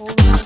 Hi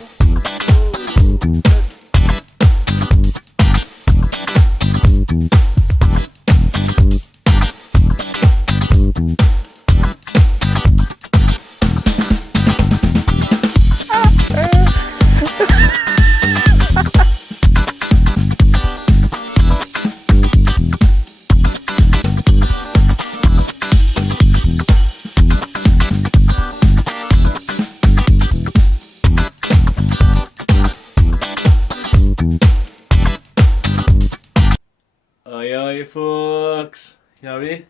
folks, you alright?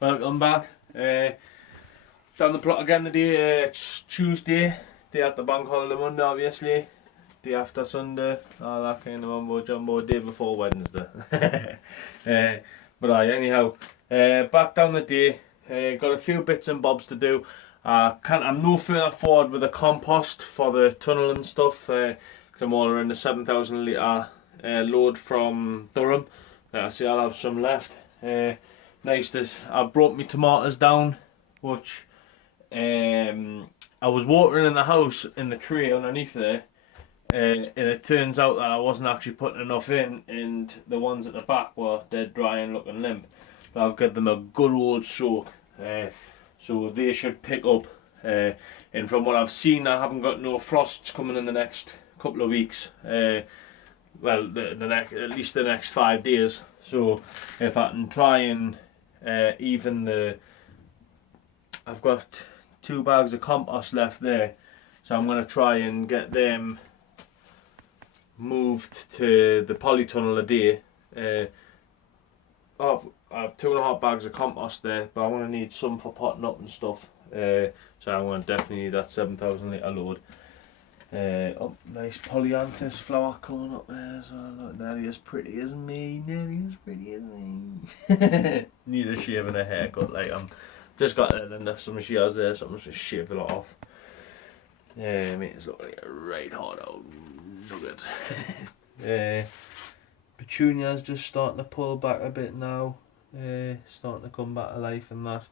Welcome back. Down the plot again today. It's Tuesday, day after bank holiday Monday obviously, day after Sunday, all that kind of mumbo jumbo, day before Wednesday. Anyhow, back down the day, got a few bits and bobs to do. I'm no further forward with the compost for the tunnel and stuff, because I'm ordering the 7,000 litre load from Durham. I see I'll have some left. Nice that I brought my tomatoes down, which I was watering in the house in the tray underneath there, and it turns out that I wasn't actually putting enough in, and the ones at the back were dead dry and looking limp. But I've got them a good old soak, so they should pick up. And from what I've seen, I haven't got no frosts coming in the next couple of weeks. Well, at least the next 5 days. So if I can try and even I've got 2 bags of compost left there, so I'm going to try and get them moved to the polytunnel a day. I have 2.5 bags of compost there, but I'm going to need some for potting up and stuff. So I'm going to definitely need that 7,000 litre load. Oh, nice polyanthus flower coming up there as well. Look, Nelly is pretty as me. Nelly is pretty as me. Need a shave and a haircut. Like I'm just got some shears there, so I'm just shaving it off. Yeah, mate, it's looking like a right hard old nugget. Petunia's just starting to pull back a bit now. Starting to come back to life and that.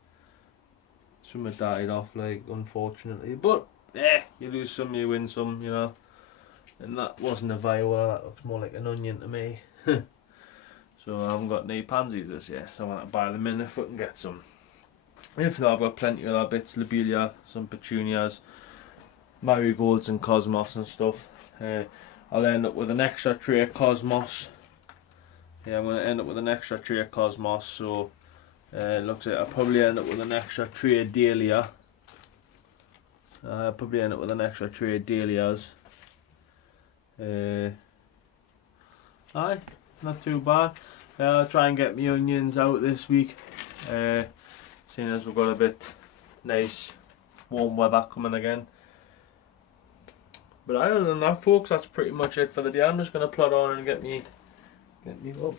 Some have died off, like, unfortunately, but. You lose some, you win some, you know. And that wasn't a viola, that looks more like an onion to me. So I haven't got any pansies this year, so I'm going to buy them in if I can get some. If not, I've got plenty of other bits, lobelia, some petunias, marigolds and cosmos and stuff. I'll end up with an extra tray of cosmos. Yeah, I'm going to end up with an extra tray of cosmos, so looks like I'll probably end up with an extra tray of dahlia. I'll probably end up with an extra tray of dahlias. Aye, not too bad. I'll try and get my onions out this week, seeing as we've got a bit nice warm weather coming again. But other than that folks, that's pretty much it for the day. I'm just going to plod on and get me up.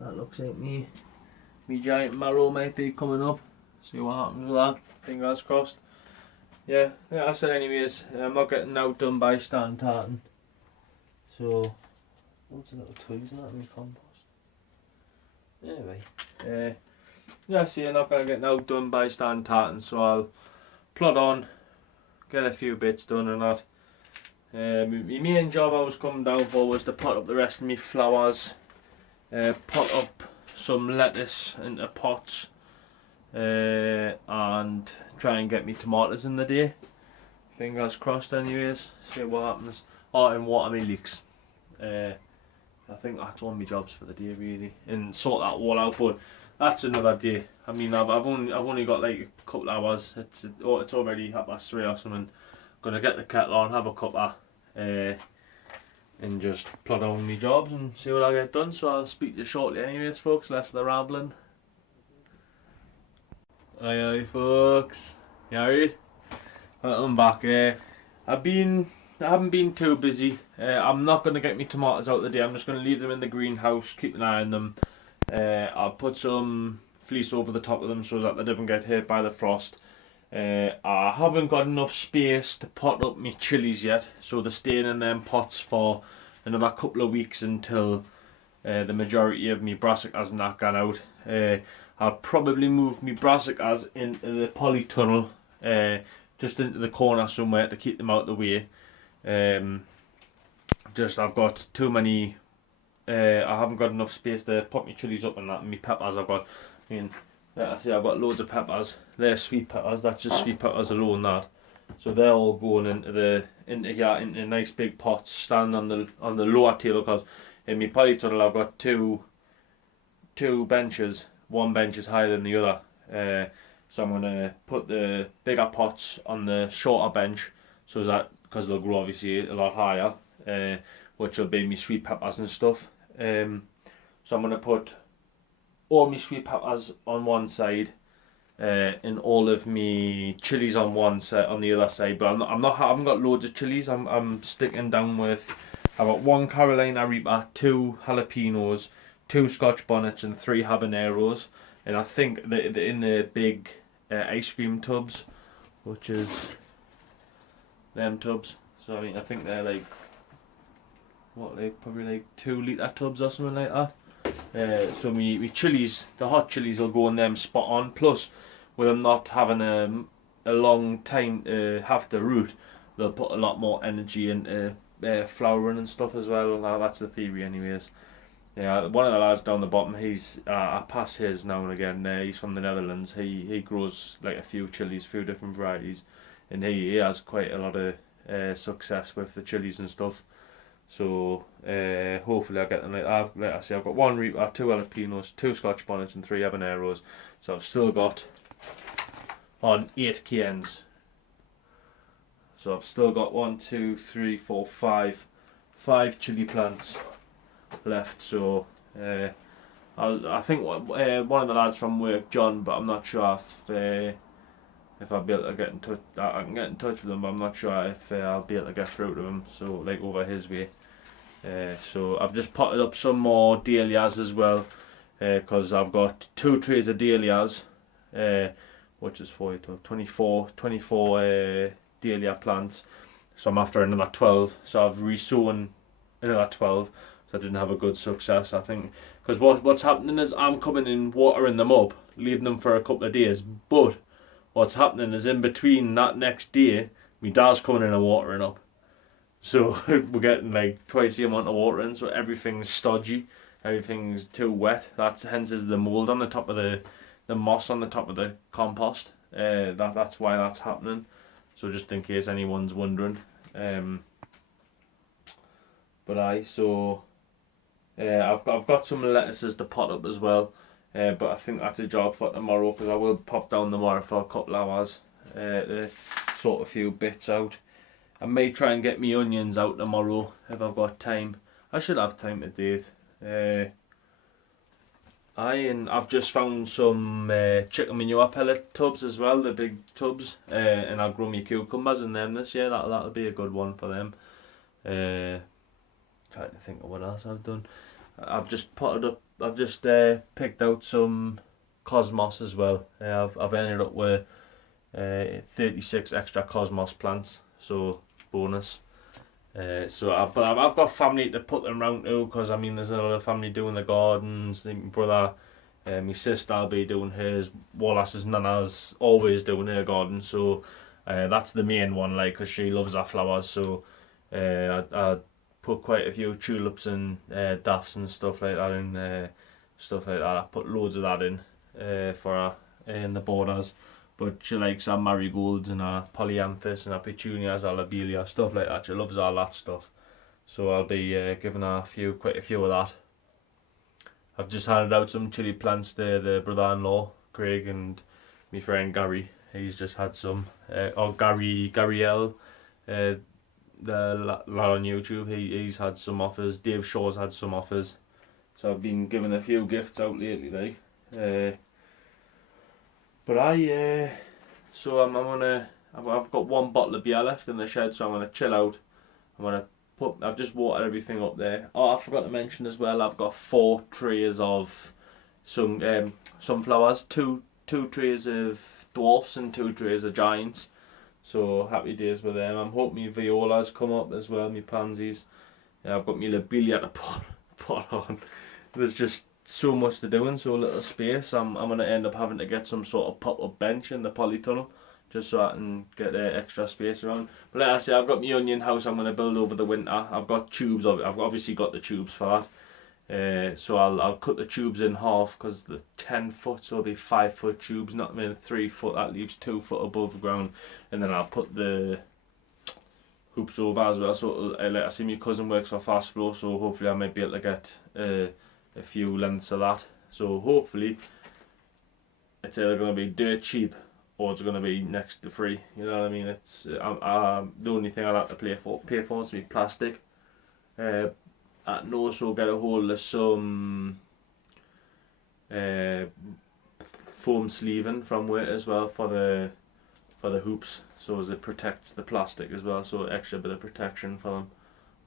That looks like me giant marrow might be coming up. See what happens with that, fingers crossed. Yeah, I said anyways, I'm not getting outdone by starting tartan. So, what's the little twigs in that in my compost? Anyway, yeah, see, I'm not going to get outdone by starting tartan, so I'll plod on, get a few bits done and that. My main job I was coming down for was to pot up the rest of my flowers, pot up some lettuce into pots, and try and get me tomatoes in the day. Fingers crossed anyways, see what happens. Oh, and water me leeks. I think that's all my jobs for the day really, and sort that all out, but that's another day. I mean, I've only got like a couple of hours. It's already 3:30 or something. Gonna get the kettle on, have a cuppa, and just plod on with my jobs and see what I get done. So I'll speak to you shortly anyways folks, less of the rambling. Aye folks, you alright? I'm back. I haven't been too busy. I'm not going to get my tomatoes out today. I'm just going to leave them in the greenhouse, keep an eye on them. I'll put some fleece over the top of them so that they don't get hit by the frost. I haven't got enough space to pot up my chillies yet, so they're staying in them pots for another couple of weeks until the majority of my brassicas and that gone out. I'll probably move my brassicas into the polytunnel, just into the corner somewhere to keep them out of the way. Just I've got too many. I haven't got enough space to put my chilies up and that. And my peppers I've got. I mean, I see I've got loads of peppers. They're sweet peppers. That's just sweet peppers alone. That. So they're all going into nice big pots, stand on the lower table, because in my polytunnel I've got two benches. One bench is higher than the other. So I'm gonna put the bigger pots on the shorter bench, so that because they'll grow obviously a lot higher, which will be my sweet peppers and stuff. So I'm gonna put all my sweet peppers on one side, and all of me chilies on one side, on the other side. But I haven't got loads of chilies. I'm sticking down with. I've got 1 Carolina Reaper, 2 jalapenos, 2 Scotch bonnets, and 3 habaneros. And I think that in the big ice cream tubs, which is them tubs. So I mean, I think they're like probably like 2 litre tubs or something like that. So me chilies, the hot chilies will go in them spot on. Plus, with them not having a long time to have to root, they'll put a lot more energy into flowering and stuff as well. Now, that's the theory, anyways. Yeah, one of the lads down the bottom, I pass his now and again. He's from the Netherlands. He grows like a few chilies, few different varieties, and he has quite a lot of success with the chilies and stuff. So hopefully I get them. Like I say, I've got 1 Reaper, 2 jalapenos, 2 Scotch bonnets, and 3 habaneros. So I've still got on 8 cairns. So I've still got 1, 2, 3, 4, 5 chili plants left. So I think one of the lads from work, John, but I'm not sure if I'll be able to get in touch. I can get in touch with him, but I'm not sure if I'll be able to get through to him. So like over his way. So I've just potted up some more dahlias as well, because I've got 2 trays of dahlias, which is 24 dahlia plants. So I'm after another 12. So I've resown another 12. So I didn't have a good success, I think, because what's happening is I'm coming in watering them up, leaving them for a couple of days. But what's happening is in between that next day, my dad's coming in and watering up. So we're getting like twice the amount of water in, so everything's stodgy, everything's too wet. That's hence is the mould on the top of the moss on the top of the compost. That's why that's happening. So just in case anyone's wondering. I've got some lettuces to pot up as well. But I think that's a job for tomorrow, because I will pop down tomorrow for a couple of hours to sort a few bits out. I may try and get me onions out tomorrow if I've got time. I should have time to do it. I've just found some chicken manure pellet tubs as well, the big tubs, and I'll grow me cucumbers in them this year. That'll be a good one for them. Trying to think of what else I've done. I've just potted up. I've just picked out some cosmos as well. I've ended up with 36 extra cosmos plants, so bonus. But I've got family to put them round to, because I mean there's a lot of family doing the gardens. My brother, my sister will be doing hers. Wallace's nana's always doing her garden, so that's the main one, like, because she loves her flowers. So I put quite a few tulips and daffs and stuff like that in. I put loads of that in for her in the borders. But she likes our marigolds and our polyanthus and our petunias, our lobelia, stuff like that. She loves all that stuff. So I'll be giving her quite a few of that. I've just handed out some chili plants to the brother-in-law, Craig, and my friend Gary. He's just had some. Or Gary L, the lad on YouTube, he's had some offers. Dave Shaw's had some offers. So I've been giving a few gifts out lately, like. So I've got 1 bottle of beer left in the shed, so I'm gonna chill out. I've just watered everything up there. Oh, I forgot to mention as well, I've got 4 trays of sunflowers, two trays of dwarfs and 2 trays of giants. So happy days with them. I'm hoping my violas come up as well, my pansies. Yeah, I've got my lobelia to put on. There's just so much to do in so little space. I'm gonna end up having to get some sort of pop-up bench in the polytunnel, just so I can get extra space around. But like I say, I've got my onion house I'm going to build over the winter. I've got tubes of it. I've obviously got the tubes for that. So I'll cut the tubes in half because the 10 foot, so it'll be 5 foot tubes, not 3 foot. That leaves 2 foot above the ground, and then I'll put the hoops over as well. So like I see, my cousin works for Fast Flow, so hopefully I might be able to get a few lengths of that. So hopefully it's either going to be dirt cheap or it's going to be next to free. You know what I mean? It's the only thing I'll have to pay for is plastic. I can also get a hold of some foam sleeving from Wirt as well for the hoops, so as it protects the plastic as well, so extra bit of protection for them.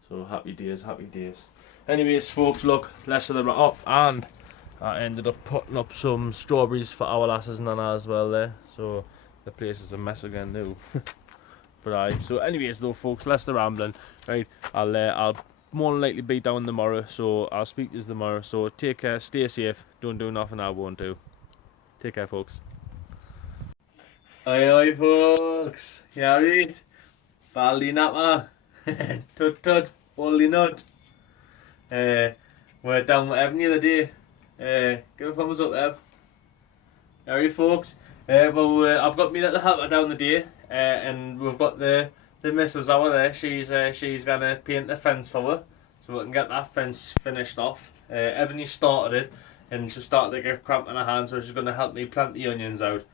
So happy days, happy days. Anyways, folks, look, less of the up, and I ended up putting up some strawberries for our lasses and Nana as well there. So the place is a mess again now. But so anyways though, folks, less the rambling. Right, I'll more than likely be down tomorrow, so I'll speak to you tomorrow. So take care, stay safe, don't do nothing I won't do. Take care, folks. Oi folks, you alright? Baldy napper. Tut tut, holy nut. We're down with Evan the other day. Give a thumbs up, Ev. Alright folks. Well, I've got me little helper down the day, and we've got the missus over there. She's gonna paint the fence for her, so we can get that fence finished off. Ebony started it, and she started to get cramp in her hand, so she's gonna help me plant the onions out.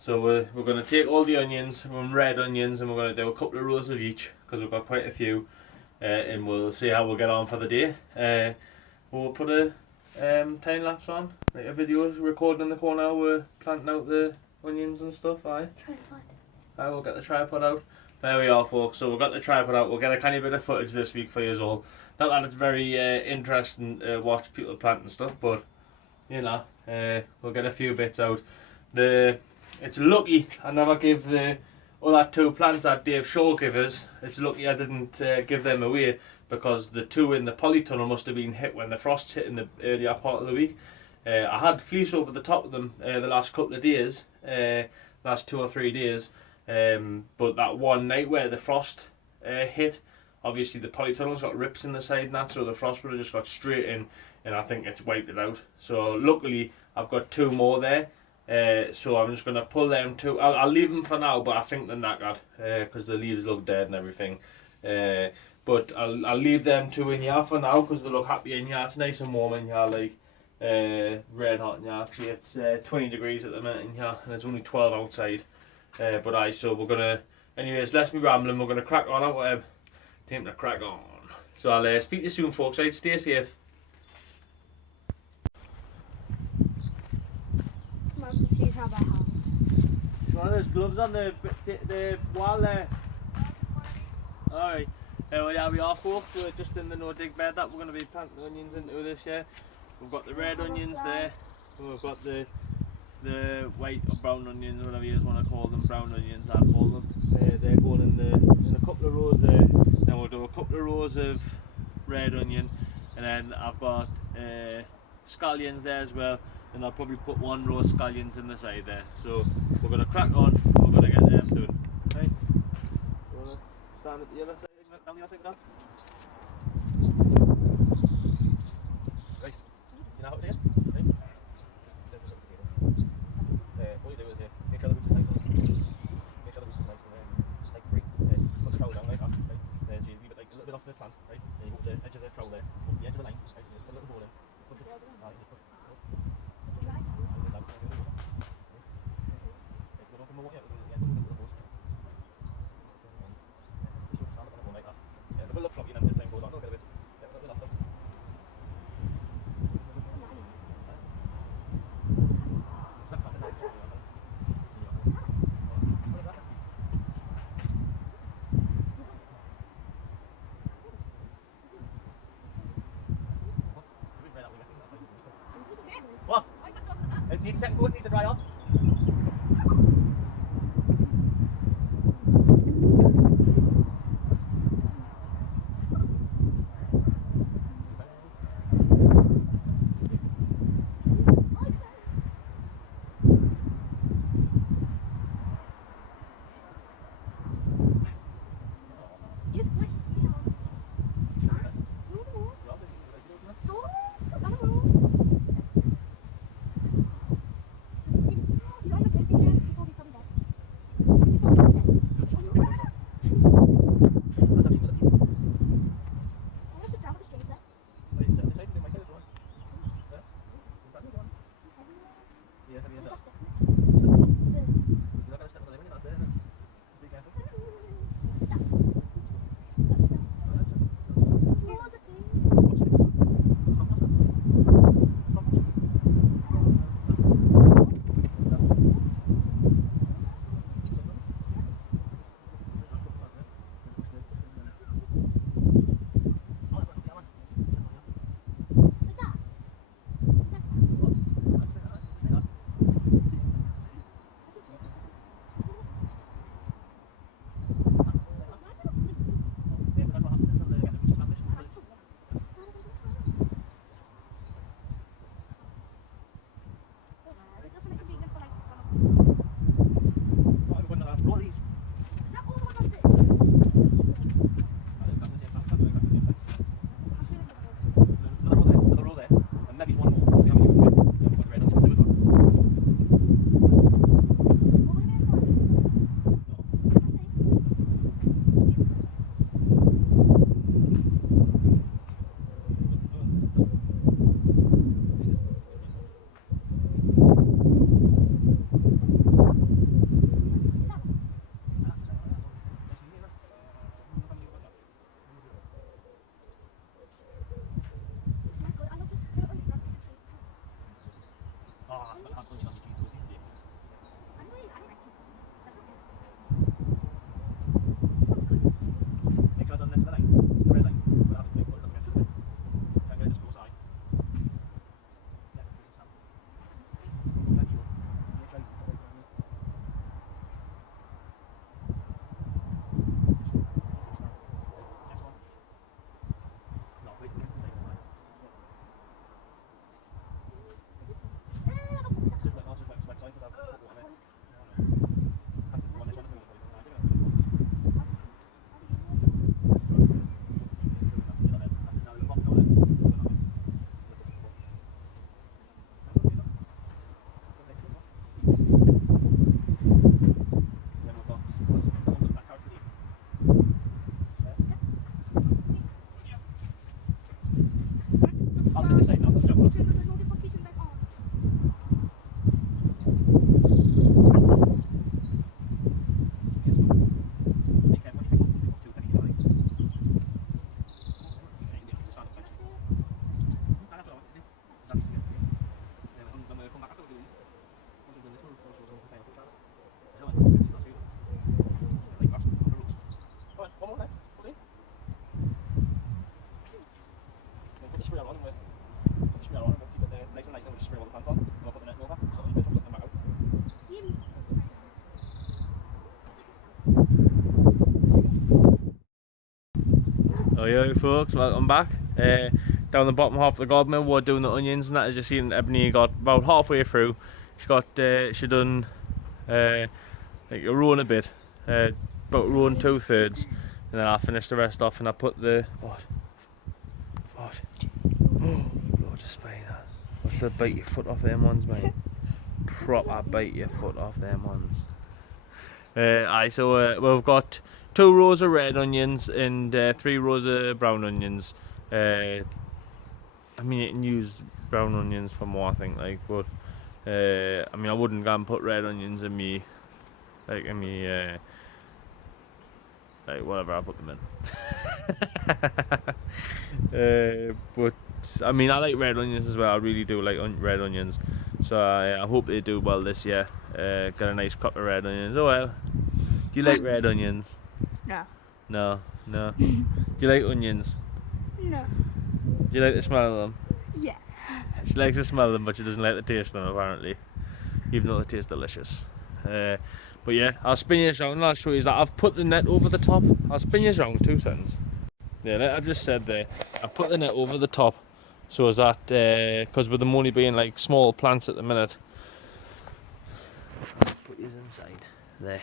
So we're gonna take all the onions, red onions, and we're gonna do a couple of rows of each because we've got quite a few, and we'll see how we'll get on for the day. We'll put a time lapse on, like a video recording in the corner. We're planting out the onions and stuff. Aye. Tripod. Aye, we'll get the tripod out. There we are, folks. So we've got the tripod out. We'll get a tiny bit of footage this week for you all. Not that it's very interesting to watch people planting stuff, but you know, we'll get a few bits out. It's lucky I never gave the other 2 plants that Dave Shaw gave us. It's lucky I didn't give them away, because the 2 in the polytunnel must have been hit when the frost hit in the earlier part of the week. I had fleece over the top of them the last couple of days, last 2 or 3 days, but that one night where the frost hit, obviously the polytunnel's got rips in the side and that, so the frost would have just got straight in, and I think it's wiped it out. So luckily I've got 2 more there. So I'm just going to pull them 2. I'll leave them for now, but I think they're knackered because the leaves look dead and everything. But I'll leave them 2 in here for now because they look happy in here. It's nice and warm in here, like red hot in here. Actually, it's 20 degrees at the minute in here, and it's only 12 outside. So we're gonna, anyways, let's be rambling. We're gonna crack on out whatever. Time to crack on. So I'll speak to you soon, folks. Right, stay safe. One of those gloves on the wall there. Alright, well, yeah, we are, folks. We're just in the no-dig bed that we're going to be planting onions into this year. We've got the red onions there. We've got the white or brown onions, whatever you want to call them, brown onions I call them. They're going in a couple of rows there. Then we'll do a couple of rows of red onion, and then I've got scallions there as well. And I'll probably put 1 row of scallions in the side there. So we're going to crack on, we're going to get them done. Right? You want to stand at the other side, down the other side, right, you know how to do it? Right? What you do is make sure the roots is nice and like free. Put the trowel down like that, right? Then you leave it like a little bit off the plant, right? Then you go to the edge of the trowel there, up the edge of the line, right? And just put a little hole in. Push it, right? Just put what? It needs to go, it needs to dry off. Oh yeah folks, welcome back. Down the bottom half of the garden we're doing the onions and that. As you seen, Ebony got about halfway through. She done like a row and a bit, about a row and 2/3, and then I finished the rest off and I put the what? Oh, Lord of spiders. What's the bite your foot off them ones, mate? Proper bite your foot off them ones. So we've got 2 rows of red onions and 3 rows of brown onions. I mean, you can use brown onions for more, I think, like, but I mean, I wouldn't go and put red onions in me, like whatever I put them in. But I mean, I like red onions as well. I really do like red onions. So I hope they do well this year. Get a nice crop of red onions. Oh well. Do you like red onions? No. No, no. Do you like onions? No. Do you like the smell of them? Yeah. She likes the smell of them, but she doesn't like the taste of them apparently. Even though they taste delicious. But yeah, I'll spin you around and I'll show you that. I've put the net over the top. I'll spin you around 2 seconds. Yeah, like I've just said there, I put the net over the top so as that, because with them only being like small plants at the minute. I'll put these inside there.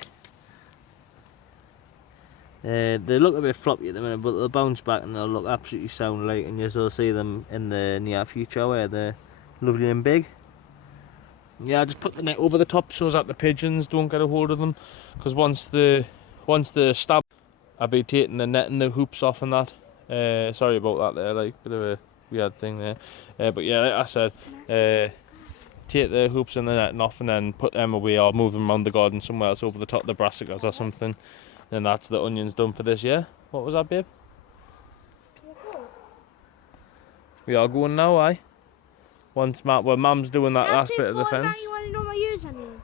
They look a bit floppy at the minute, but they'll bounce back and they'll look absolutely sound like, and you'll see them in the near future where they're lovely and big. Yeah, I just put the net over the top so that the pigeons don't get a hold of them, because once they're stabbed, I'll be taking the net and the hoops off and that. Sorry about that there, like, bit of a weird thing there. But yeah, like I said, take the hoops and the netting off and then put them away or move them around the garden somewhere else over the top of the brassicas or something. Then that's the onions done for this year. What was that, babe? We are going now, aye? Once Mum's doing that last bit of the fence. You want to know my username?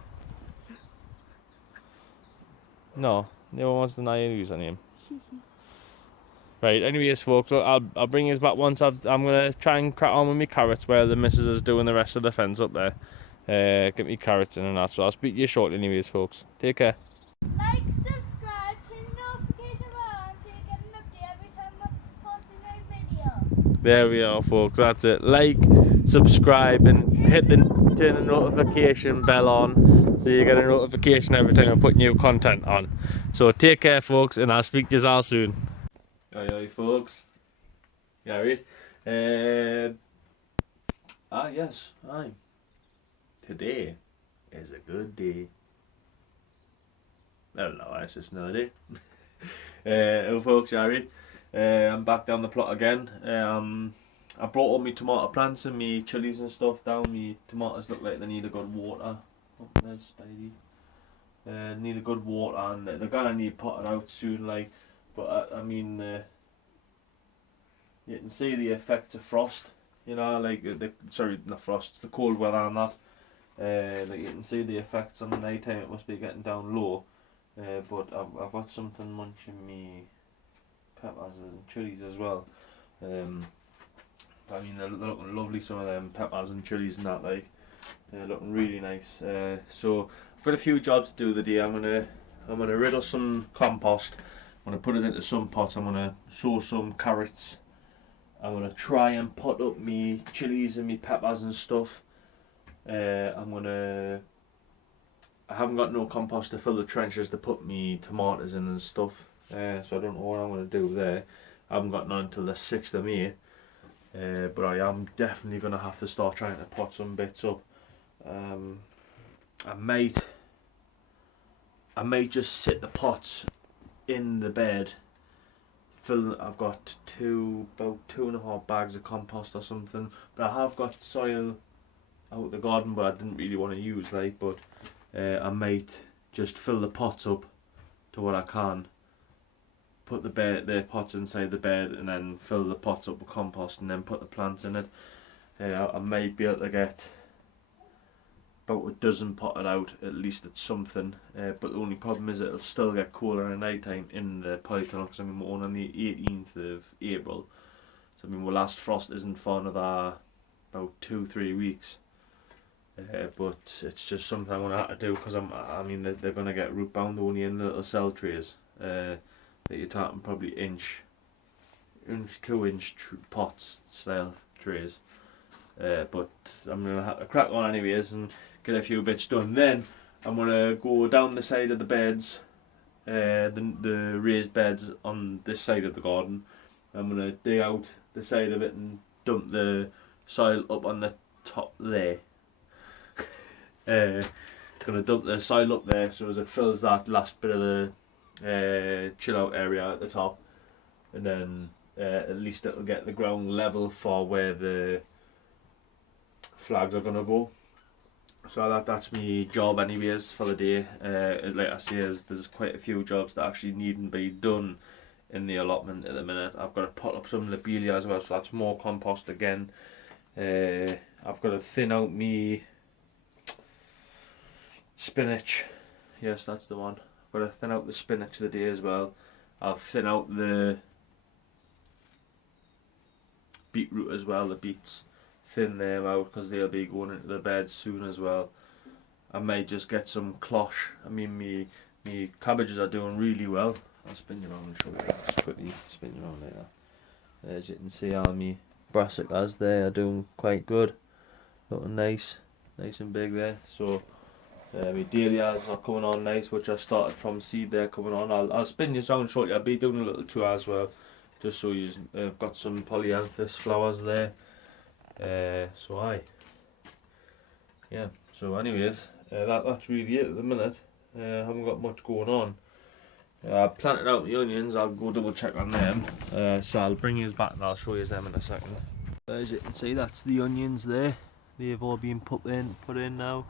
No, no one wants to know your username. Right, anyways folks, I'll bring you back once I'm going to try and crack on with my carrots where the missus is doing the rest of the fence up there. Get me carrots in and that, so I'll speak to you shortly anyways folks. Take care. Like, subscribe, turn the notification bell on so you get an update every time I post a new video. There we are folks, that's it. Like, subscribe and turn the notification bell on so you get a notification every time I put new content on. So take care folks, and I'll speak to you all soon. Aye folks. Gary. Yes, aye. Today is a good day. I don't know, it's just another day. Folks, Gary. I'm back down the plot again. I brought all my tomato plants and my chillies and stuff down. My tomatoes look like they need a good water. Oh, there's Spidey. Need a good water, and they're gonna need potted out soon, like. But I mean, you can see the effects of frost. You know, like sorry, not frost. It's the cold weather and that. Like you can see the effects on the night time. It must be getting down low. But I've got something munching me peppers and chilies as well. I mean they're looking lovely, some of them peppers and chilies and that, like they're looking really nice. So I've got a few jobs to do today. I'm gonna rid of some compost. I'm gonna put it into some pots. I'm gonna sow some carrots. I'm gonna try and pot up me chilies and me peppers and stuff. I haven't got no compost to fill the trenches to put me tomatoes in and stuff, so I don't know what I'm going to do there. I haven't got none until the 6th of May, but I am definitely going to have to start trying to pot some bits up. I might just sit the pots in the bed. I've got about 2.5 bags of compost or something, but I have got soil out the garden, but I didn't really want to use, like, but I might just fill the pots up to what I can, put the pots inside the bed, and then fill the pots up with compost, and then put the plants in it. I might be able to get about a dozen potted out, at least at something, but the only problem is it'll still get colder at night time in the polytunnel, because I mean we're on the 18th of April, so I mean our last frost isn't for another about 2-3 weeks. But it's just something I'm gonna have to do, because I mean they're gonna get root bound only in little cell trays. That you're talking probably inch, 2-inch pots style trays. But I'm gonna have to crack on anyways and get a few bits done. Then I'm gonna go down the side of the beds, the raised beds on this side of the garden. I'm gonna dig out the side of it and dump the soil up on the top there. Gonna dump the soil up there so as it fills that last bit of the chill out area at the top, and then at least it'll get the ground level for where the flags are gonna go. So that's my job anyways for the day. Like I say, there's quite a few jobs that actually needn't be done in the allotment at the minute. I've got to pot up some lobelia as well, so that's more compost again. I've got to thin out me spinach. Yes, that's the one. I've got to thin out the spinach today as well. I'll thin out the beetroot as well, the beets. Thin them out because they'll be going into the bed soon as well. I may just get some cloche. I mean, me cabbages are doing really well. I'll spin you around and show you. Just quickly spin you around later. As you can see, all my brassicas there are doing quite good. Looking nice and big there. So My dahlias are coming on nice, which I started from seed there coming on. I'll spin you around shortly. I'll be doing a little tour as well, just so you've got some polyanthus flowers there. Yeah. So anyways, that's really it at the minute. Haven't got much going on. I planted out the onions. I'll go double check on them. So I'll bring you back and I'll show you them in a second. As you can see, that's the onions there. They've all been put in now.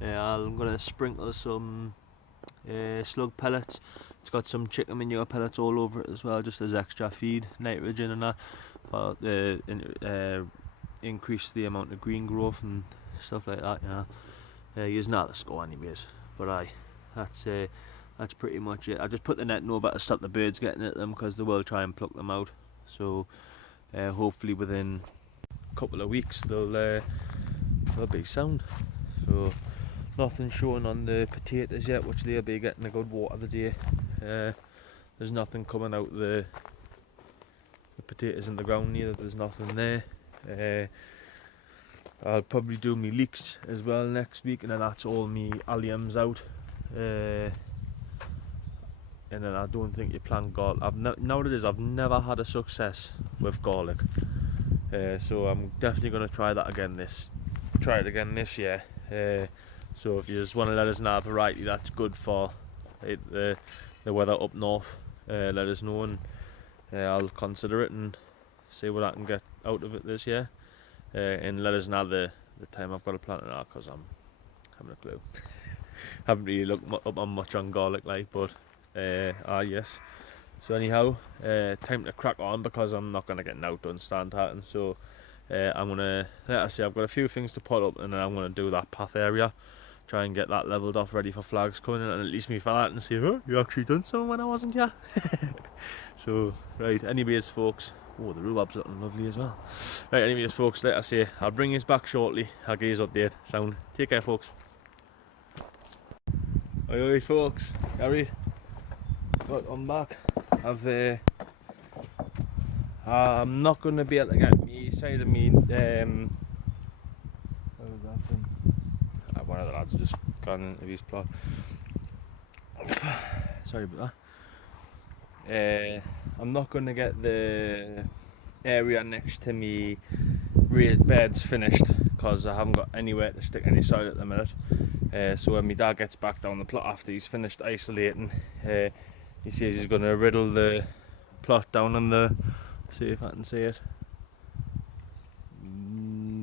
I'm going to sprinkle some slug pellets. It's got some chicken manure pellets all over it as well, just as extra feed, nitrogen and that, but increase the amount of green growth and stuff like that. Using that to go anyways. But that's pretty much it. I just put the netting over to stop the birds getting at them, because they will try and pluck them out. So hopefully within a couple of weeks they'll be sound. So nothing showing on the potatoes yet, which they'll be getting a good water today. There's nothing coming out the potatoes in the ground either. There's nothing there. I'll probably do me leeks as well next week, and then that's all me alliums out. And then I don't think you plant garlic. Nowadays I've never had a success with garlic. So I'm definitely going to try it again this year. So if you just want to let us know a variety that's good for the weather up north, let us know, and I'll consider it and see what I can get out of it this year. And let us know the time I've got to plant it now, because I'm having a clue. Haven't really looked up on much on garlic but yes. So anyhow, time to crack on, because I'm not going to get an outdone stand hatting. So I'm going to, I've got a few things to put up, and then I'm going to do that path area, try and get that levelled off, ready for flags coming in, and at least me for that, and see, oh, you actually done something when I wasn't here. So right, anyways folks, oh, the rhubarb's looking lovely as well. Right, anyways folks, like I say, I'll bring you back shortly. I'll give you an update. Sound. Take care folks. Oi folks, Gary. But I'm back. I'm not going to be able to get me side of me. What was that thing? One of the lads just gone into his plot. Sorry about that. I'm not going to get the area next to me raised beds finished, because I haven't got anywhere to stick any soil at the minute. So when my dad gets back down the plot after he's finished isolating, he says he's going to riddle the plot down on the, see if I can see it,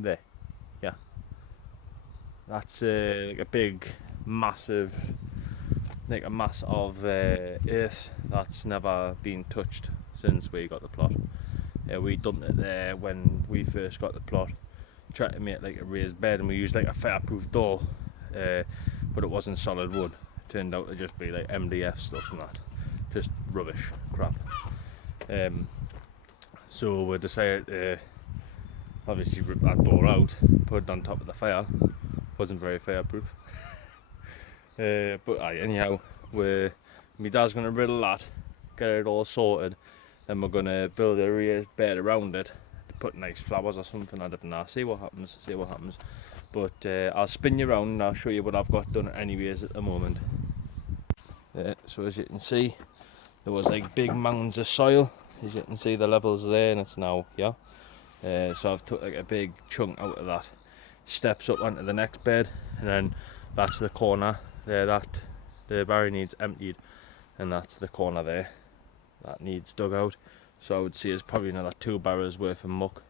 there, yeah, that's like a big massive, like a mass of earth that's never been touched since we got the plot. We dumped it there when we first got the plot, tried to make like a raised bed, and we used like a fireproof door, but it wasn't solid wood. It turned out to just be like MDF stuff and that, just rubbish crap. So we decided to obviously rip that door out, put it on top of the fire. Wasn't very fireproof. But anyhow, my dad's going to riddle that, get it all sorted, then we're going to build a raised bed around it, put nice flowers or something. I don't know, see what happens. But I'll spin you around and I'll show you what I've got done anyways at the moment. So as you can see, there was like big mounds of soil. As you can see, the levels there, and it's now here. So I've took like a big chunk out of that, steps up onto the next bed, and then that's the corner there that the barrow needs emptied, and that's the corner there that needs dug out. So I would say it's probably another 2 barrows worth of muck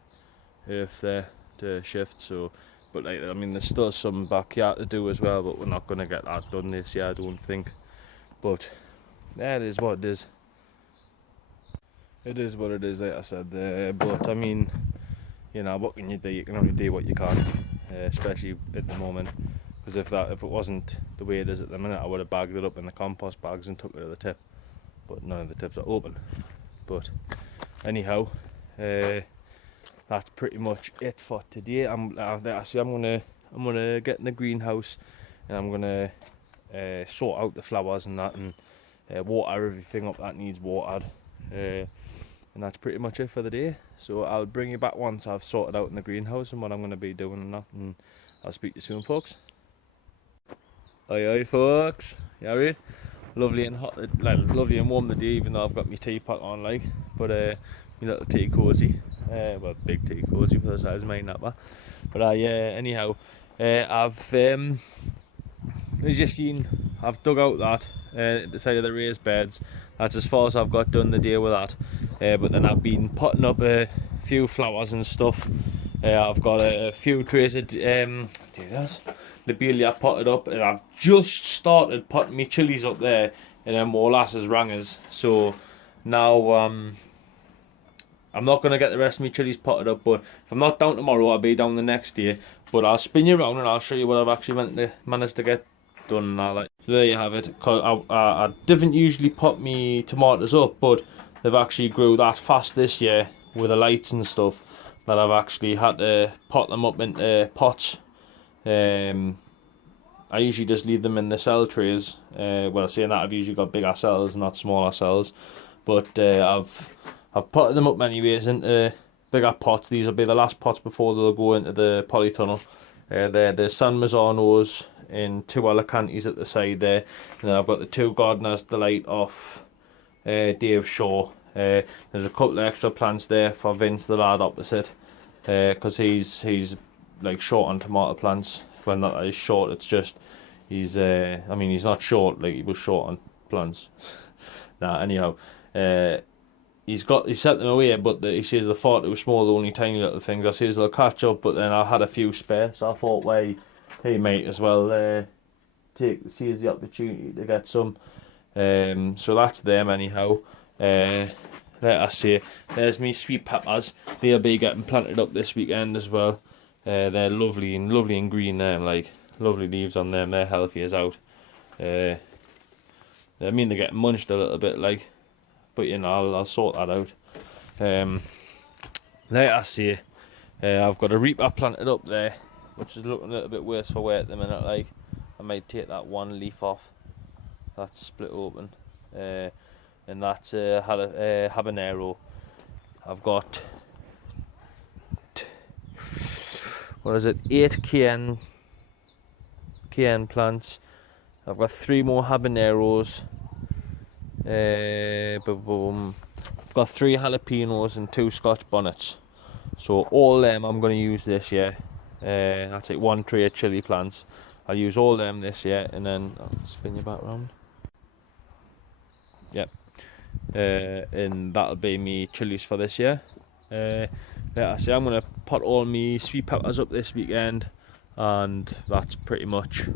earth there to shift. So, but like, I mean, there's still some backyard to do as well, but we're not going to get that done this year, I don't think. But yeah, it is what it is. It is what it is, like I said. But I mean, you know, what can you do? You can only do what you can, especially at the moment. Because if it wasn't the way it is at the minute, I would have bagged it up in the compost bags and took it to the tip. But none of the tips are open. But anyhow, that's pretty much it for today. I'm gonna get in the greenhouse, and I'm gonna sort out the flowers and that, and water everything up that needs watered. And that's pretty much it for the day. So I'll bring you back once I've sorted out in the greenhouse and what I'm going to be doing and that, and I'll speak to you soon folks. Oi folks, you alright? Lovely and hot, like lovely and warm today, even though I've got my teapot on, like. But my little tea cosy, well, big tea cosy for the size of mine, that but anyhow, I've as you've seen, I've dug out that at the side of the raised beds. That's as far as I've got done the day with that. But then I've been potting up a few flowers and stuff. I've got a few trays of lobelia potted up, and I've just started potting my chillies up there in them molasses rangers. So now I'm not going to get the rest of my chillies potted up, but if I'm not down tomorrow, I'll be down the next day. But I'll spin you around and I'll show you what I've actually managed to get done now. Like, so there you have it. I didn't usually pot me tomatoes up, but they've actually grew that fast this year with the lights and stuff that I've actually had to pot them up into pots. I usually just leave them in the cell trays. Well, saying that, I've usually got bigger cells, not smaller cells. But I've potted them up anyways into bigger pots. These will be the last pots before they'll go into the polytunnel. They're the San Mazzanos in 2 Alicantes at the side there. And then I've got the 2 Gardener's Delight off Dave Shaw. There's a couple of extra plants there for Vince, the lad opposite, because he's like short on tomato plants. Well, not that he's short, it's just he's I mean, he's not short, like he was short on plants. Nah, anyhow, he sent them away, but he says the thought it was small, only tiny little things. I says they'll catch up, but then I had a few spare, so I thought, well, he might as well seize the opportunity to get some. So that's them anyhow. Let us see. There's me sweet peppers. They'll be getting planted up this weekend as well. They're lovely and green there, like lovely leaves on them. They're healthy as out. I mean, they're getting munched a little bit, like, but you know, I'll sort that out. Let us see. I've got a reaper planted up there, which is looking a little bit worse for wear at the minute. Like, I might take that one leaf off. That's split open. And that's a habanero. I've got 8 cayenne plants. I've got 3 more habaneros. I've got 3 jalapenos and 2 Scotch bonnets. So all them I'm going to use this year. I'll take 1 tray of chilli plants. I'll use all them this year, and then I'll spin you back round. Yep. And that'll be me chillies for this year. Like I say, I'm going to pot all me sweet peppers up this weekend, and that's pretty much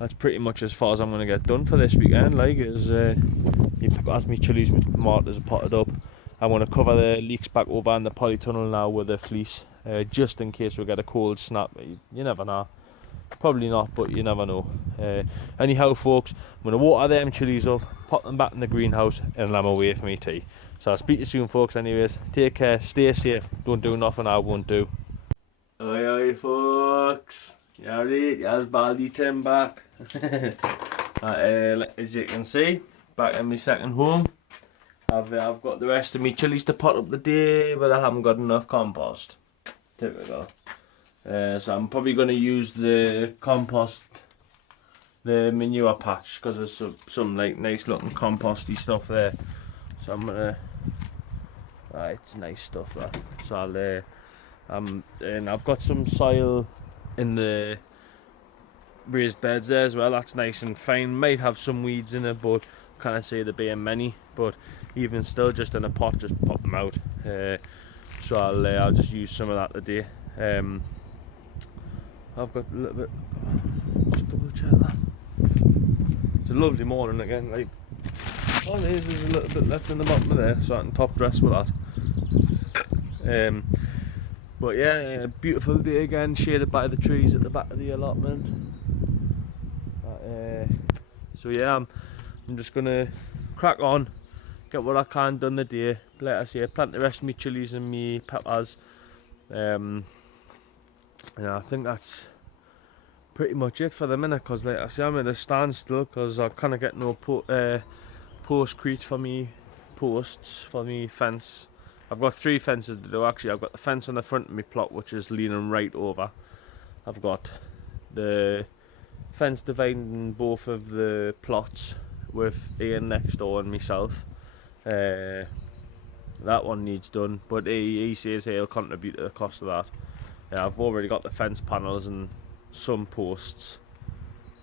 as far as I'm going to get done for this weekend. Like, is me peppers, me chillies, me tomatoes are potted up. I'm going to cover the leeks back over in the polytunnel now with a fleece, just in case we get a cold snap. You never know. Probably not, but you never know. Anyhow, folks, I'm going to water them chillies up, pop them back in the greenhouse, and I'm away for me tea. So I'll speak to you soon, folks. Anyways, take care, stay safe, don't do nothing I won't do. Oi, folks. You alright? There's Baldy Tim back. As you can see, back in my second home. I've got the rest of my chillies to pot up the day, but I haven't got enough compost. Typical. So I'm probably going to use the compost, the manure patch, because there's some like nice looking composty stuff there. So I'm gonna, it's nice stuff that. So and I've got some soil in the raised beds there as well. That's nice and fine. Might have some weeds in it, but can't say there being many. But even still, just in a pot, just pop them out. So I'll just use some of that today. I've got a little bit, just double check that. It's a lovely morning again, like, all it is a little bit left in the bottom of there, so I can top dress with that. But yeah, beautiful day again, shaded by the trees at the back of the allotment. So yeah, I'm just gonna crack on, get what I can done the day. Like I say, plant the rest of my chillies and my peppers. Yeah, I think that's pretty much it for the minute, because like I say, I'm at a standstill because I kind of get no postcrete for me posts for me fence. I've got 3 fences to do actually. I've got the fence on the front of my plot, which is leaning right over. I've got the fence dividing both of the plots with Ian next door and myself. That one needs done, but he says he'll contribute to the cost of that. I've already got the fence panels and some posts,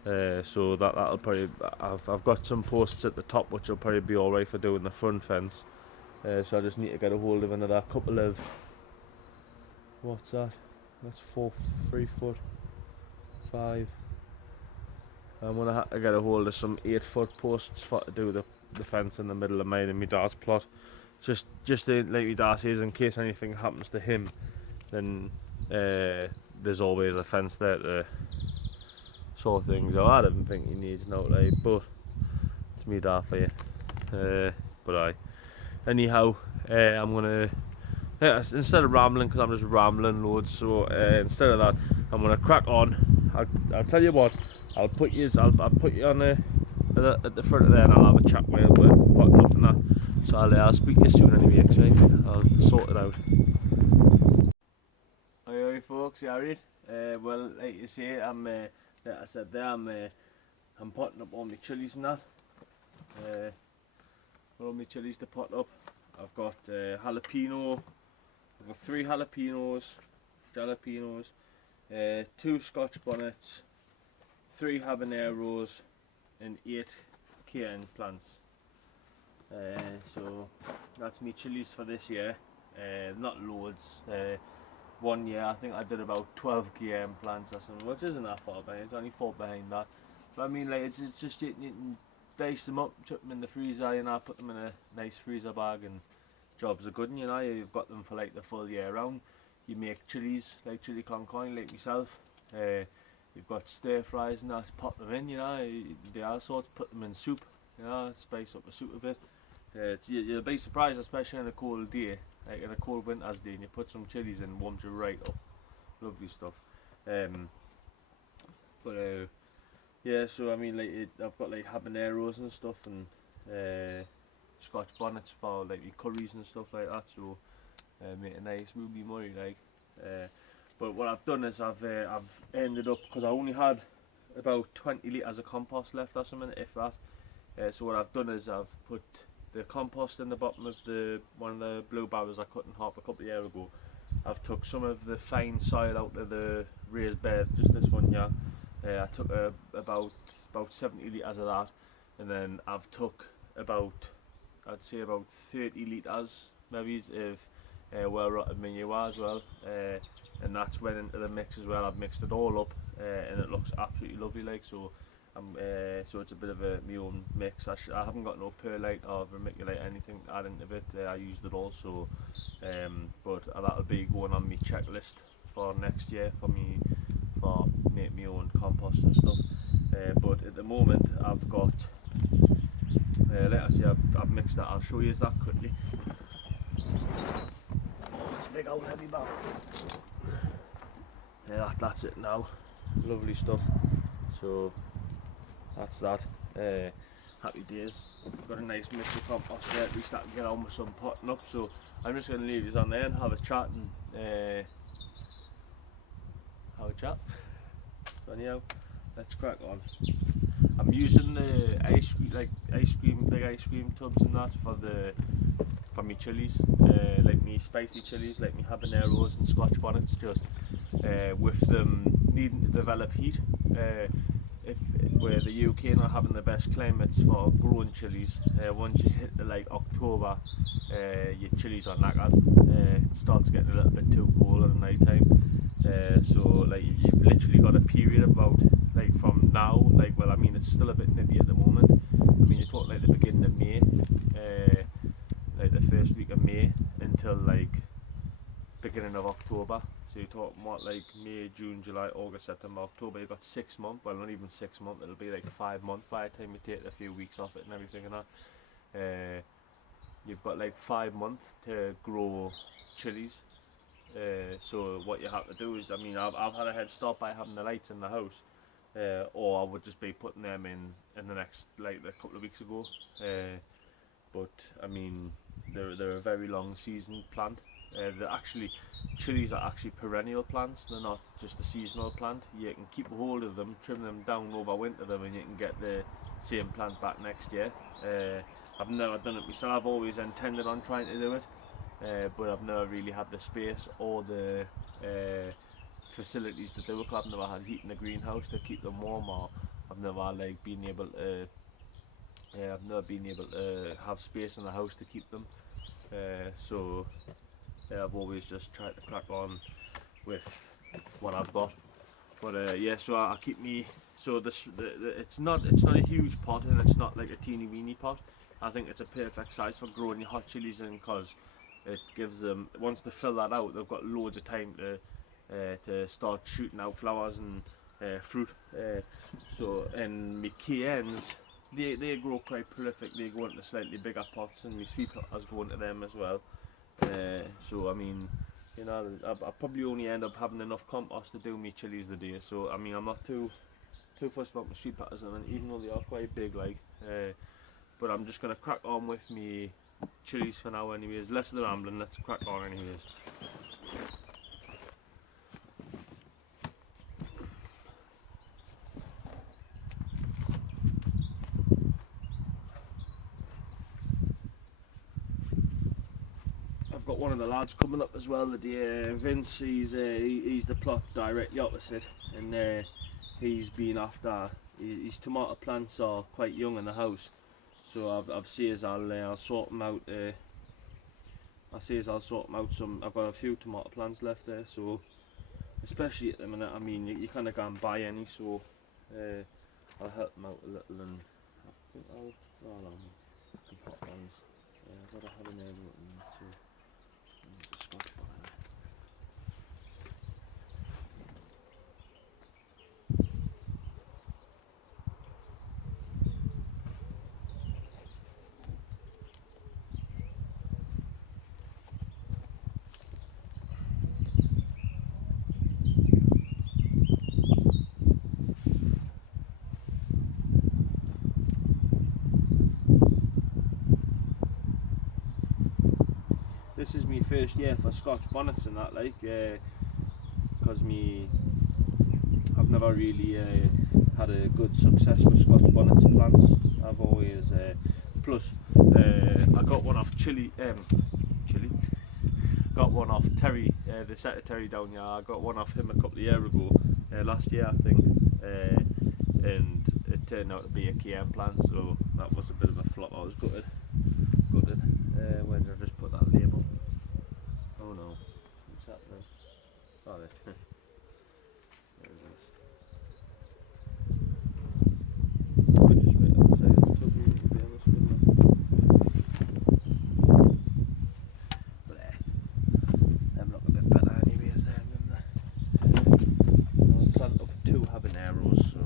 so that'll probably, I've got some posts at the top which will probably be alright for doing the front fence. So I just need to get a hold of another couple of, what's that? That's 3 foot 5. I'm gonna have to get a hold of some 8-foot posts for to do the fence in the middle of mine and my dad's plot. Just like my dad says, in case anything happens to him, then there's always a fence there to sort things out. I don't think he needs no, like, but it's me dad for you. But anyhow, I'm gonna, instead of rambling, because I'm just rambling loads, so instead of that, I'm gonna crack on. I'll tell you what, I'll put you on at the front of there, and I'll have a chat while we're potting up and that. So I'll speak to you soon anyway, right? I'll sort it out. Hi folks, you alright? Well, like you say, like I said there, I'm potting up all my chillies and that. All my chillies to pot up. I've got jalapeno. I've got 3 jalapenos, 2 scotch bonnets, 3 habaneros, and 8 cayenne plants. So that's me chillies for this year. Not loads. One year I think I did about 12 cayenne plants or something, which isn't that far behind. It's only 4 behind that. But I mean, like, it's just you can dice them up, chuck them in the freezer, you know, put them in a nice freezer bag, and jobs are good. And you know, you've got them for like the full year round. You make chillies like chili con carne, like myself. You've got stir fries and that, pop them in, you know, the other sorts, put them in soup, you know, spice up the soup a bit. You'll be surprised, especially on a cold day, like in a cold winter's day, and you put some chillies in, warms you right up. Lovely stuff. Yeah, so I mean, like, I've got like habaneros and stuff, and scotch bonnets for like your curries and stuff like that, so make a nice ruby murray, like. But what I've done is I've ended up, because I only had about 20 litres of compost left or something, if that. So what I've done is I've put the compost in the bottom of one of the blue barrels I cut in half a couple of years ago. I've took some of the fine soil out of the raised bed, just this one here. I took about 70 litres of that, and then I've took about, I'd say about 30 litres maybe of well rotted manure as well, and that's went into the mix as well. I've mixed it all up, and it looks absolutely lovely, like. So so it's a bit of a my own mix. I haven't got no perlite or vermiculite or anything to add into it. I used it all, so but that'll be going on my checklist for next year for make my own compost and stuff. But at the moment I've got, like I say, I've mixed that. I'll show you that quickly. Oh, it's a big old heavy bag. Yeah, that's it now. Lovely stuff. So that's that. Happy days. Got a nice mix of compost there. At least I can get on with some potting up. So I'm just going to leave this on there and have a chat and have a chat. So anyhow, let's crack on. I'm using the big ice cream tubs and that for me chillies, like me spicy chillies, like me habaneros and scotch bonnets, just with them needing to develop heat. Where the UK not having the best climates for growing chillies, once you hit the like October, your chillies are knackered. It starts getting a little bit too cold at night time. So like you've literally got a period about like from now, like, well, I mean, it's still a bit nippy at the moment. I mean, you're talking like the beginning of May, like the first week of May until like beginning of October. So you're talking what, like May, June, July, August, September, October. You've got 6 months. Well, not even 6 months. It'll be like 5 months by the time you take a few weeks off it and everything and that. You've got like 5 months to grow chillies. So what you have to do is, I mean, I've had a head start by having the lights in the house, or I would just be putting them in the next, like a couple of weeks ago. But I mean, they're a very long season plant. Chilies are actually perennial plants. They're not just a seasonal plant. You can keep a hold of them, trim them down, overwinter them, and you can get the same plant back next year. I've never done it myself. I've always intended on trying to do it, but I've never really had the space or the facilities to do it. I've never had heat in the greenhouse to keep them warm, or I've never been able to. I've never been able to have space in the house to keep them. So I've always just tried to crack on with what I've got. But yeah, so I keep me. So it's not a huge pot, and it's not like a teeny weeny pot. I think it's a perfect size for growing your hot chilies in, because it gives them, once they fill that out, they've got loads of time to start shooting out flowers and fruit. And my cayennes, they grow quite prolific. They go into slightly bigger pots, and my sweet peppers go into them as well. So I mean, you know, I probably only end up having enough compost to do me chilies the day. So I mean, I'm not too fussed about my sweet peppers, and even though they are quite big, like. But I'm just gonna crack on with me chilies for now, anyways. Less of the rambling. Let's crack on, anyways. I've got one of the lads coming up as well. Vince. He's the plot directly opposite, and he's been after. His tomato plants are quite young in the house, so I've says I'll sort them out. I'll sort them out. I've got a few tomato plants left there, so especially at the minute. I mean, you kind of can't buy any, so I'll help them out a little, and I think I'll hot ones. I've got a habanero and so. Scotch bonnet. This is my first year for Scotch bonnets and that, like, because I've never really had a good success with Scotch bonnets plants. I've always I got one off Chili. Got one off Terry, the set of Terry down here. I got one off him a couple of years ago, last year I think, and it turned out to be a cayenne plant, so that was a bit of a flop. I was gutted. Where did I just put that label? Oh no, what's happening? Oh, there. There it is. I just wait on the side of the tub, to be honest with you. But them look a bit better anyways then. I'll plant up 2 habaneros, so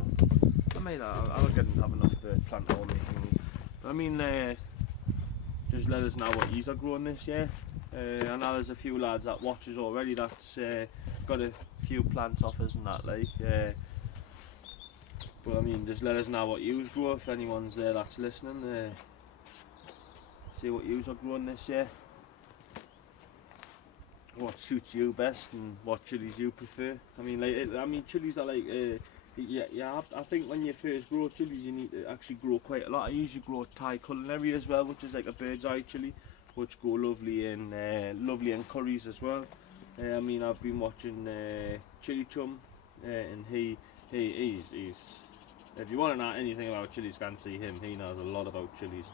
I'll get have enough to plant all my things. But I mean, just let us know what yous are growing this year. I know there's a few lads that watches already that's got a few plants off us and that, like. But I mean, just let us know what yous grow if anyone's there that's listening. See what yous are growing this year. What suits you best and what chilies you prefer. I mean, chilies are like. I think when you first grow chilies, you need to actually grow quite a lot. I usually grow Thai culinary as well, which is like a bird's eye chili, which go lovely in curries as well. I mean, I've been watching Chili Chum, and he's. If you want to know anything about chilies, can see him. He knows a lot about chilies.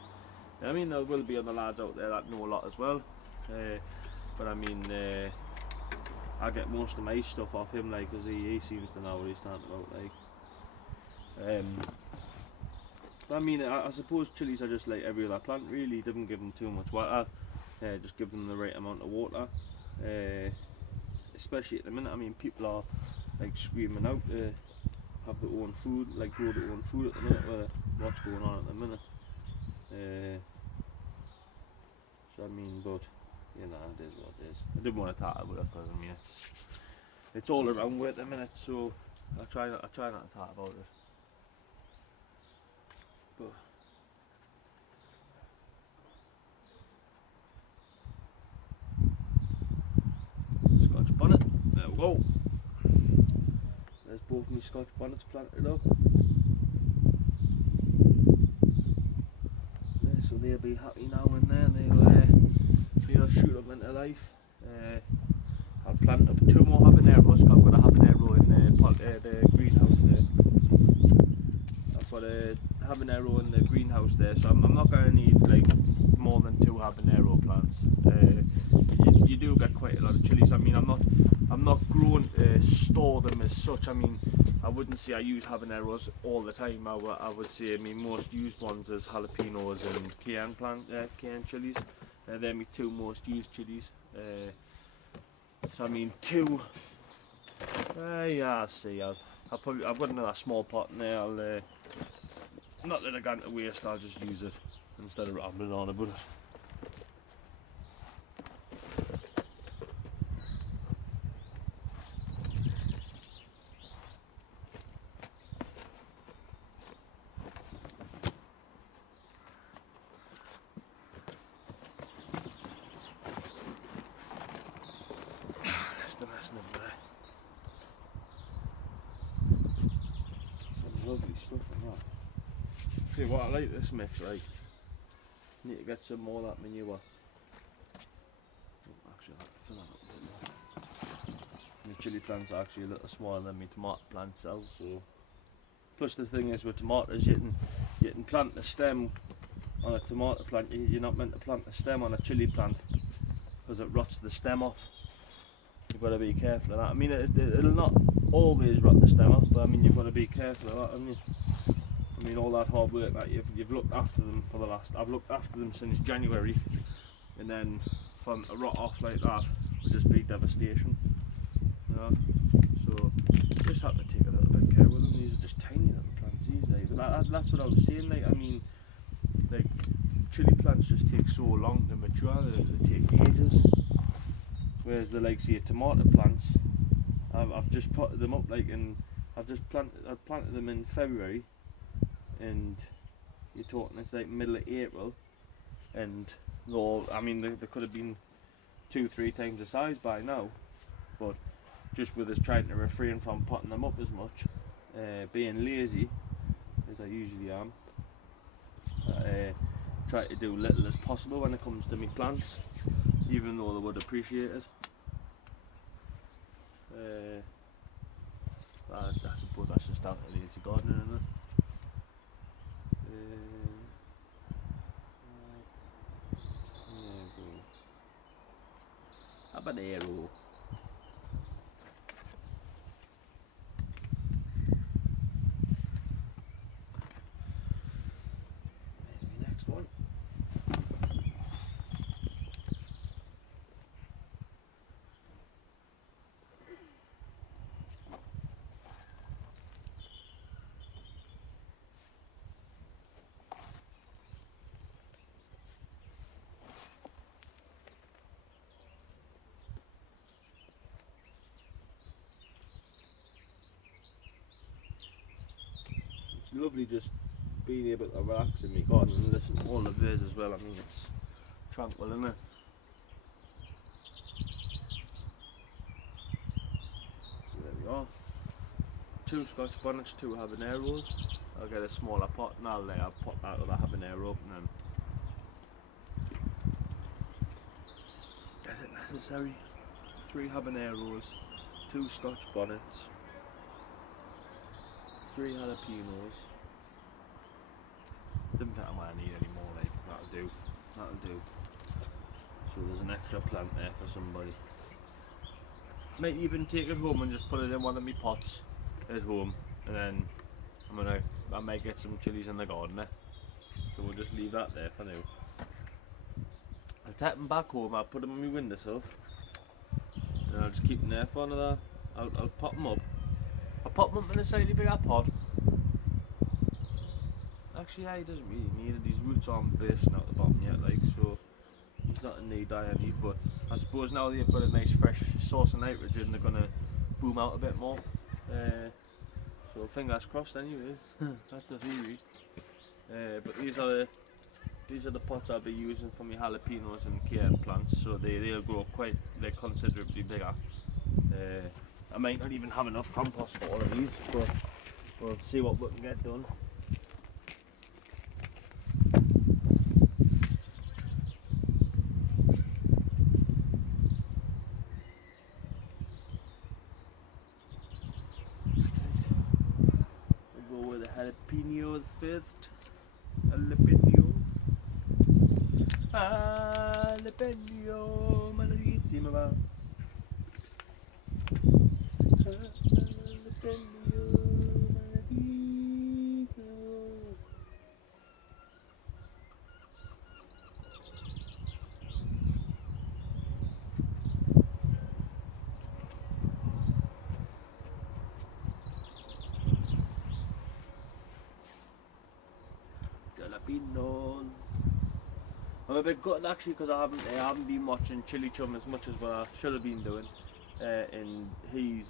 I mean, there will be other lads out there that know a lot as well. But I mean, I get most of my stuff off him, like, because he seems to know what he's talking about, like. But I mean, I suppose chilies are just like every other plant, really. Doesn't give them too much water. Just give them the right amount of water. Especially at the minute, I mean, people are like screaming out to have their own food, like grow their own food at the minute, with what's going on at the minute. So I mean, but you know, it is what it is. I didn't want to talk about it because I mean it's all around with at the minute, so I try not to talk about it. But go. There's both my Scotch bonnets planted up. Yeah, so they'll be happy now and then. They'll shoot up into life. I'll plant up 2 more habaneros. I've got a habanero in the greenhouse there. I've got a habanero in the greenhouse there, so I'm not going to need like more than 2 habanero plants. You do get quite a lot of chilies. I mean, I'm not growing to store them as such. I mean, I wouldn't say I use habaneros all the time. I would say my most used ones is jalapenos and cayenne chilies. They're my 2 most used chilies. So I mean 2. Yeah, I'll see. I've got another small pot in there. I'll not let it go to waste. I'll just use it instead of rambling on about it. Lovely stuff in that. See what I like this mix, right? Need to get some more of that manure. Actually, I'll fill that up a bit more. My chilli plants are actually a little smaller than my tomato plant cells, so. Plus the thing is with tomatoes, you can plant the stem on a tomato plant. You're not meant to plant the stem on a chilli plant because it rots the stem off. You've got to be careful of that. I mean, it'll not always rot the stem off, but I mean, you've got to be careful of that, haven't you? I mean, all that hard work that you've looked after them for the last. I've looked after them since January, and then for them to rot off like that would just be devastation. You know? So just have to take a little bit of care with them. These are just tiny little plants these days. But that's what I was saying. Like, I mean, like chilli plants just take so long to mature. They take ages. Whereas the like say tomato plants, I've just put them up like I planted them in February, and you're talking it's like middle of April, and though I mean they could have been 2-3 times the size by now, but just with us trying to refrain from putting them up as much, being lazy as I usually am, try to do little as possible when it comes to my plants, even though they would appreciate it. I suppose that's just down to lazy gardening, isn't it? There we go. Habanero. There's my next one. It's lovely just being able to relax in my garden and listen to all the birds as well. I mean, it's tranquil, isn't it? So there we are. 2 Scotch bonnets, 2 habaneros. I'll get a smaller pot and I'll put that other habanero up and then. Is it necessary? 3 habaneros, 2 Scotch bonnets, 3 jalapenos. Doesn't matter what I need anymore, like, that'll do. So there's an extra plant there for somebody. Might even take it home and just put it in one of my pots at home, and then I might get some chilies in the garden there. So we'll just leave that there for now. I'll take them back home, I'll put them on my windowsill, and I'll just keep them there for another. I'll pop them up. I'll pop them up in a slightly bigger pot. Actually, yeah, he doesn't really need it. His roots aren't bursting out the bottom yet, like, so he's not in need I need. But I suppose now they've got a nice fresh source of nitrogen, they're gonna boom out a bit more. So fingers crossed, anyway. That's the theory. But these are the pots I'll be using for my jalapenos and cayenne plants. So they'll grow quite considerably bigger. I might not even have enough compost for all of these, but we'll see what we can get done. We'll go with the jalapenos first. Jalapenos. Jalapeno, malissimo va. Jalapeno, malissimo. Jalapenos. I'm a bit gutted actually because I haven't been watching Chili Chum as much as what I should have been doing, and he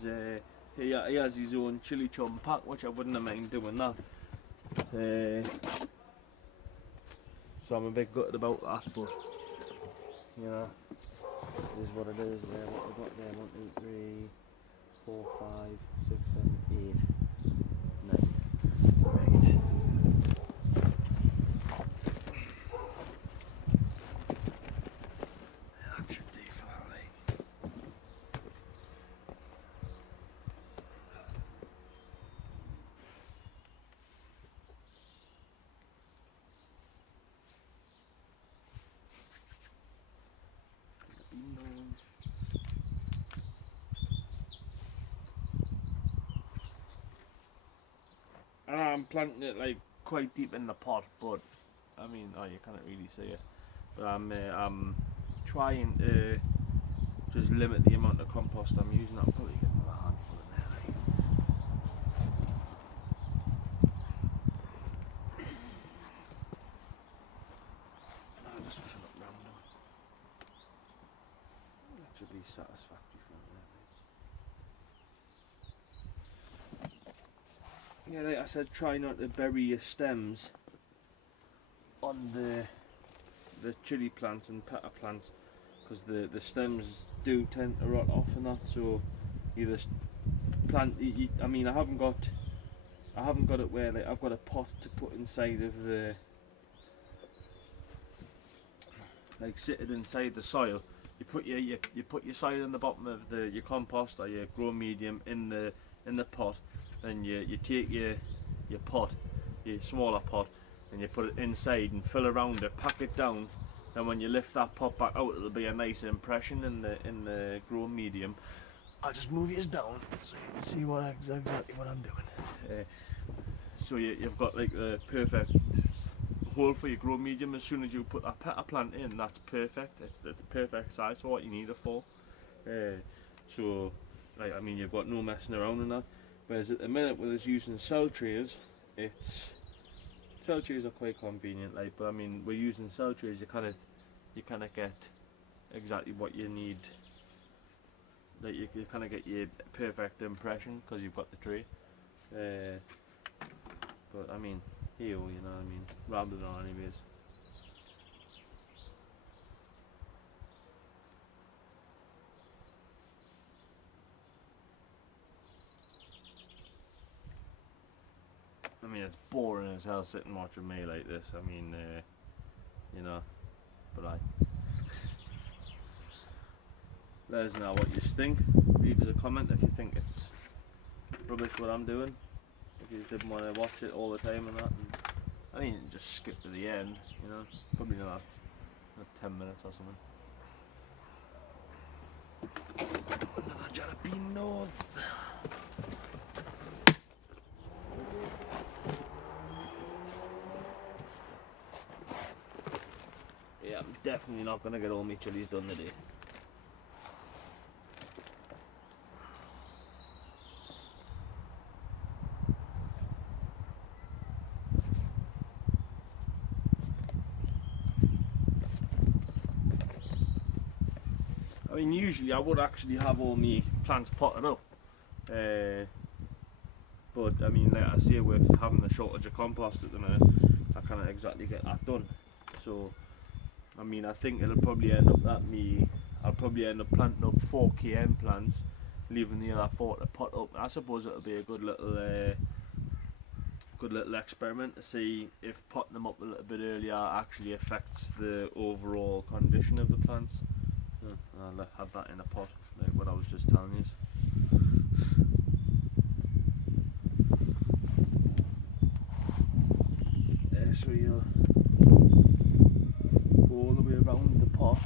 has his own Chili Chum pack, which I wouldn't have mind doing that. So I'm a bit gutted about that, but you know, it is what it is. What we got there? 1, 2, 3, 4, 5, 6, 7, 8, 9. Right. And I'm planting it like quite deep in the pot, but I mean, oh, you can't really see it. But I'm trying to just limit the amount of compost I'm using. I'll probably get another handful in there. Like. I'll just fill it random. That should be satisfactory for it. Yeah, like I said, try not to bury your stems on the chili plants and pepper plants, because the stems do tend to rot off and that. So you just plant. I mean, I haven't got it where like I've got a pot to put inside of the, like sit it inside the soil. You put your soil in the bottom of your compost or your grow medium in the pot. Then you take your pot, your smaller pot, and you put it inside and fill around it, pack it down. Then when you lift that pot back out, it'll be a nice impression in the grow medium. I'll just move yours down so you can see exactly what I'm doing. So you've got like the perfect hole for your grow medium. As soon as you put that pepper plant in, that's perfect. It's the perfect size for what you need it for. So, like, I mean, you've got no messing around in that. Whereas at the minute with us using cell trays, cell trays are quite convenient, like, but I mean, we're using cell trays, you kind of get exactly what you need. Like you kind of get your perfect impression because you've got the tray. But I mean, here, you know what I mean, rambling on anyways. I mean, it's boring as hell sitting watching me like this. I mean, you know, but let us know what you think. Leave us a comment if you think it's rubbish what I'm doing. If you didn't want to watch it all the time and that. And, I mean, just skip to the end, you know, probably not 10 minutes or something. Another jalapeno. Yeah, I'm definitely not going to get all my chilies done today. I mean, usually I would actually have all my plants potted up, but I mean, like I say, with having the shortage of compost at the minute, I can't exactly get that done. So, I mean, I think it'll probably end up that I'll probably end up planting up 4 KM plants, leaving the other 4 to pot up. I suppose it'll be a good little experiment to see if potting them up a little bit earlier actually affects the overall condition of the plants. I'll have that in a pot, like what I was just telling you. So you'll go all the way around the pot,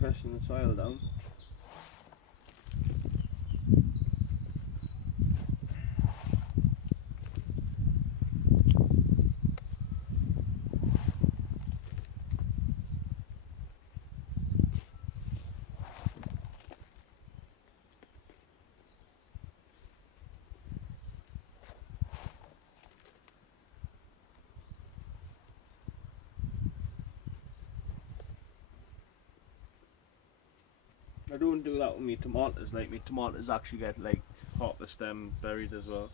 pressing the soil down. I don't do that with my tomatoes, like my tomatoes actually get like half the stem buried as well.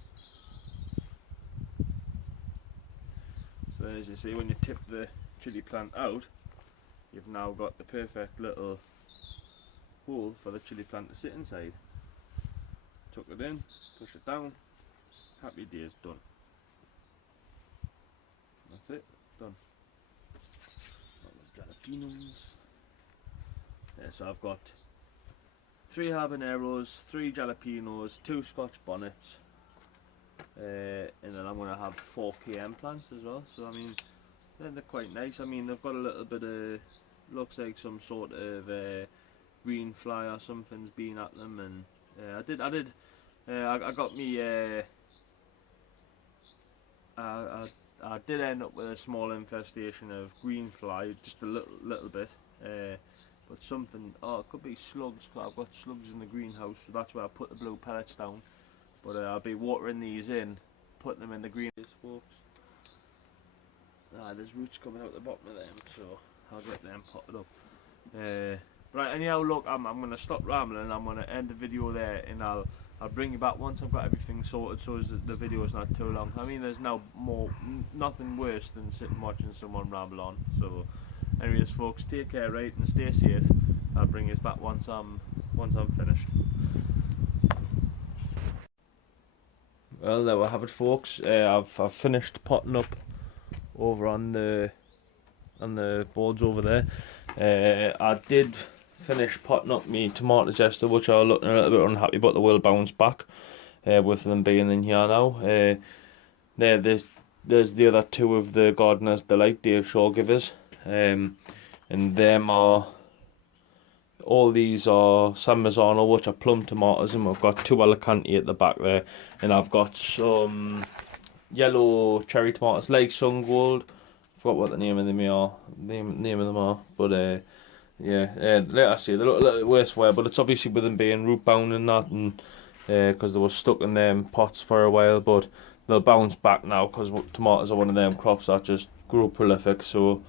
So as you see, when you tip the chilli plant out, you've now got the perfect little hole for the chilli plant to sit inside. Tuck it in, push it down, happy days, done. That's it, done. Jalapenos. Yeah, so I've got 3 habaneros, 3 jalapenos, 2 Scotch bonnets, and then I'm going to have 4 KM plants as well. So I mean, they're quite nice. I mean, they've got a little bit of, looks like some sort of green fly or something's been at them, and I got me. I did end up with a small infestation of green fly, just a little bit. But something, it could be slugs, because I've got slugs in the greenhouse, so that's where I put the blue pellets down. But I'll be watering these in, putting them in the greenhouse, folks. There's roots coming out the bottom of them, so I'll get them potted up. Right, anyhow, look, I'm going to stop rambling. I'm going to end the video there, and I'll bring you back once I've got everything sorted, so as the video's not too long. I mean, there's now nothing worse than sitting watching someone ramble on. So anyways, folks, take care, right, and stay safe. I'll bring you back once I'm finished. Well, there we have it, folks. I've finished potting up over on the boards over there. I did finish potting up my tomatoes yesterday, which I was looking a little bit unhappy, but they will bounce back with them being in here now. There's the other 2 of the Gardener's Delight Dave Shaw givers. And them are, all these are San Marzano, which are plum tomatoes, and we've got 2 Alicante at the back there, and I've got some yellow cherry tomatoes like Sun Gold. I forgot what the name of them are, but yeah, like I say, they look a little bit worse for it, but it's obviously with them being root bound and that, and because they were stuck in them pots for a while, but they'll bounce back now because tomatoes are one of them crops that just grow prolific, so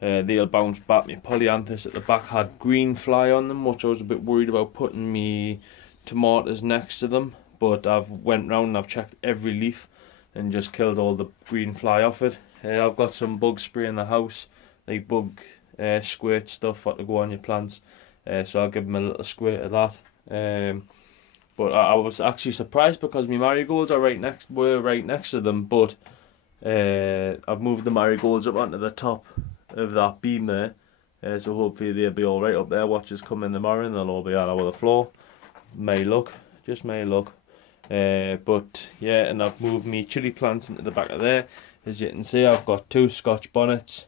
they'll bounce back. My polyanthus at the back had green fly on them, which I was a bit worried about putting me tomatoes next to them, but I've went round and I've checked every leaf and just killed all the green fly off it. I've got some bug spray in the house, like bug squirt stuff to go on your plants, so I'll give them a little squirt of that. But I was actually surprised because my marigolds were right next to them, but I've moved the marigolds up onto the top of that beam there, so hopefully they'll be all right up there. Watchers come in tomorrow and they'll all be all over the floor. May luck, just may luck. But yeah, and I've moved me chilli plants into the back of there. As you can see, I've got 2 Scotch bonnets.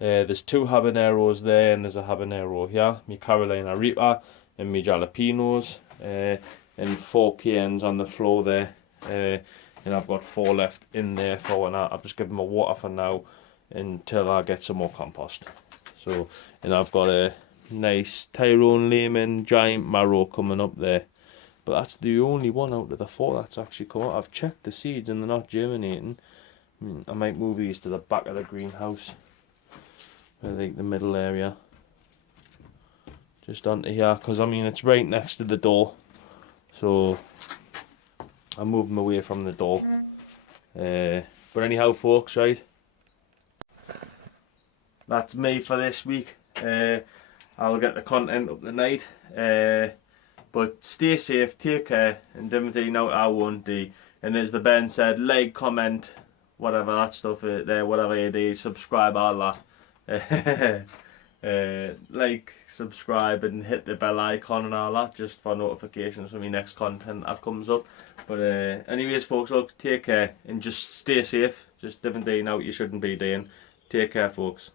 There's 2 habaneros there, and there's a habanero here. Me Carolina Reaper and me jalapenos, and 4 cairns on the floor there. And I've got 4 left in there for when I've just given them a water for now until I get some more compost. So, and I've got a nice Tyrone Lehman giant marrow coming up there. But that's the only one out of the 4 that's actually come out. I've checked the seeds and they're not germinating. I might move these to the back of the greenhouse, I think the middle area, just onto here, because I mean it's right next to the door, so I'm moving away from the door. But anyhow, folks, right, that's me for this week. I'll get the content up tonight. But stay safe, take care, and Dimity now I won't do. And as the Ben said, like, comment, whatever that stuff there, whatever it is, subscribe, all that. Like, subscribe, and hit the bell icon and all that, just for notifications when my next content that comes up. But anyways, folks, look, take care and just stay safe. Just different day now, you shouldn't be doing. Take care, folks.